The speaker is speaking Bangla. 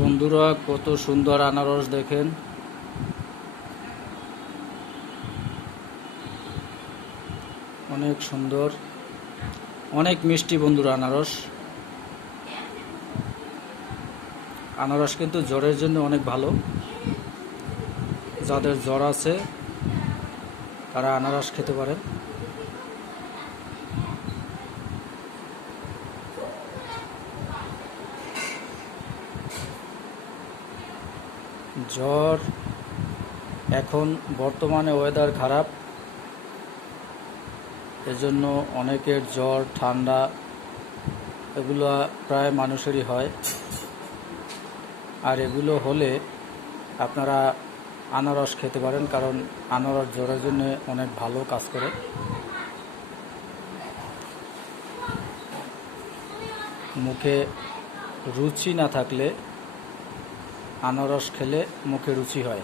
বন্ধুরা, কত সুন্দর আনারস দেখেন। অনেক সুন্দর, অনেক মিষ্টি বন্ধুরা আনারস। আনারস কিন্তু জ্বরের জন্য অনেক ভালো। যাদের জ্বর আছে তারা আনারস খেতে পারেন। জ্বর, এখন বর্তমানে ওয়েদার খারাপ, এজন্য অনেকের জ্বর ঠান্ডা এগুলো প্রায় মানুষেরই হয়। আর এগুলো হলে আপনারা আনারস খেতে পারেন, কারণ আনারস জ্বরের জন্য অনেক ভালো কাজ করে। মুখে রুচি না থাকলে আনারস খেলে মুখে রুচি হয়।